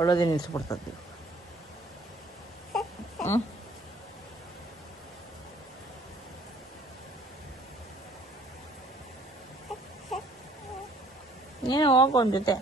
ಒಳ್ಳೋದೇ ನಿಲ್ಲಿಸ್ಬಿಡ್ತದೆ. ನೀನು ಹೋಗು ಅವನ ಜೊತೆ.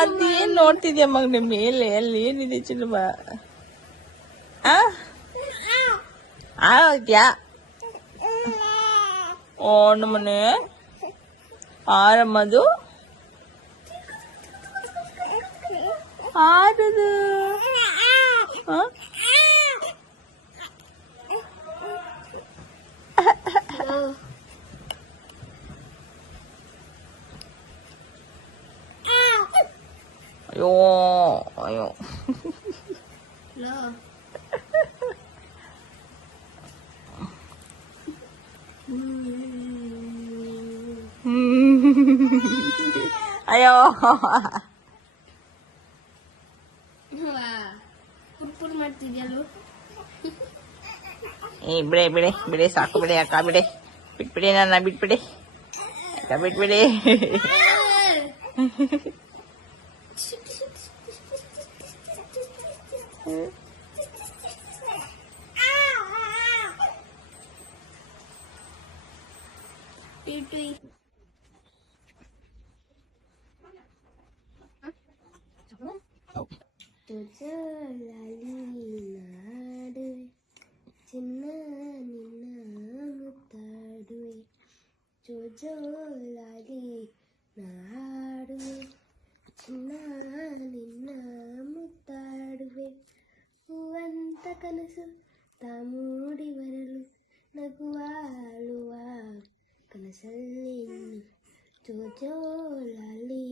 ಅದೇನ್ ನೋಡ್ತಿದ್ಯಾ ಮಗನ ಮೇಲೆ? ಅಲ್ಲಿ ಏನಿದೆ ಚಿನ್ನಮ್ಮ? ಆದ್ಯಾ ಓ ನಮ್ಮನೆ ಆರಮ್ಮದು ಆದದು ಅಯ್ಯೋ ಅಯ್ಯೋ ಅಯ್ಯೋ ಮಾಡ್ತಿದ್ಯಲ್ಲ. ಏ ಬಿಡೆ ಬಿಡೆ ಬಿಡೆ ಸಾಕು ಬಿಡೆ ಅಕ್ಕ ಬಿಡೆ ಬಿಟ್ಬಿಡಿ ನನ್ನ ಬಿಟ್ಬಿಡಿ ಅಕ್ಕ ಬಿಟ್ಬಿಡಿ. ಚಿನ್ನ ನಿನ್ನ ಮುತ್ತಾಡುವೆ ಜೋಜೋಲಾಗಿ ನಾಡುವೆ ಚಿನ್ನ ನಿನ್ನ ಮುತ್ತಾಡುವೆ ಹೂವಂತ ಕನಸು ತಾಮೂಡಿ ಬರಲು ನಗುವಾಳುವ ಕನಸಲ್ಲಿ ಜೋಜೋಲಾಲಿ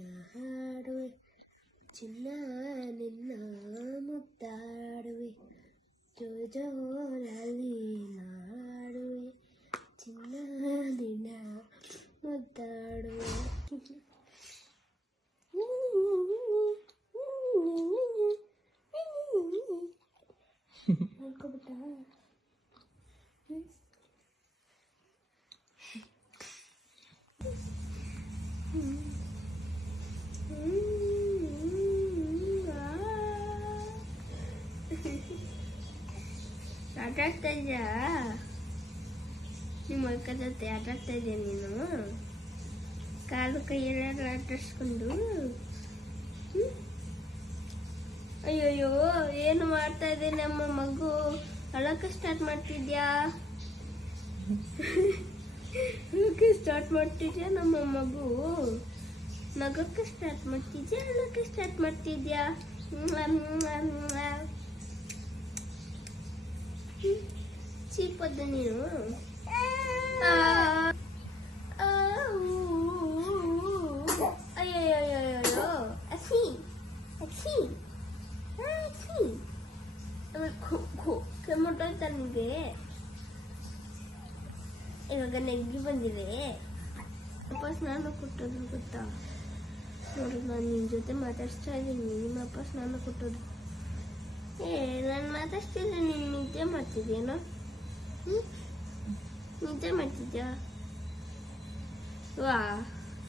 ನಾಡುವೆ ಚಿನ್ನ ನಿನ್ನ ಮುತ್ತಾಡುವೆ ಜೋಜೋಲಾಲಿ ನಾಡುವೆ ಚಿನ್ನ ನಿನ್ನ ಮುತ್ತಾಡುವೆ. ಮಾಡ್ಕೊಬಿಟ್ಟ ಆಟ ಆಡ್ತಾ ಇದ್ಯಾ? ನಿಮ್ಮ ಅಕ್ಕ ಜೊತೆ ಆಟ ಆಡ್ತಾ ಇದೆಯಾ ನೀನು? ಕಾಲು ಕೈಯೆಲ್ಲ ಆಟಾಡ್ಸ್ಕೊಂಡು ಅಯ್ಯೋಯ್ಯೋ ಏನು ಮಾಡ್ತಾ ಇದೆ ನಮ್ಮ ಮಗು? ಅಳಕ್ಕೆ ಸ್ಟಾರ್ಟ್ ಮಾಡ್ತಿದ್ಯಾ? ಅಳಕ್ಕೆ ಸ್ಟಾರ್ಟ್ ಮಾಡ್ತಿದ್ಯಾ ನಮ್ಮ ಮಗು? ನಗಕ್ಕೆ ಸ್ಟಾರ್ಟ್ ಮಾಡ್ತಿದ್ಯಾ? ಅಳಕ್ಕೆ ಸ್ಟಾರ್ಟ್ ಮಾಡ್ತಿದ್ಯಾ? ಚೀಪದ್ದು ನೀನು. ಅಯ್ಯಯ್ಯೋ ಅಸಿ ಅಸಿ ಅಸಿ ಕೆಮ್ಮುಟ್ಟೋಯ್ತಾ ನಿಮಗೆ? ಇವಾಗ ನೆಗ್ಗಿ ಬಂದಿದೆ. ಅಪ್ಪ ಸ್ನಾನ ಕೊಟ್ಟೋದ್ರು ಗೊತ್ತಾ? ನೋಡು ನಾನು ನಿನ್ನ ಜೊತೆ ಮಾತಾಡ್ಸ್ತಾ ಇದ್ದೀನಿ, ನಿಮ್ಮ ಅಪ್ಪ ಸ್ನಾನ ಕೊಟ್ಟೋದು. ನಾನು ಮಾತಾಡ್ತಿದ್ರೆ ನೀನು ನಿದ್ದೆ ಮಾಡ್ತಿದ್ಯೇನೋ? ನಿದ್ದೆ ಮಾಡ್ತಿದ್ಯಾ? ವಾ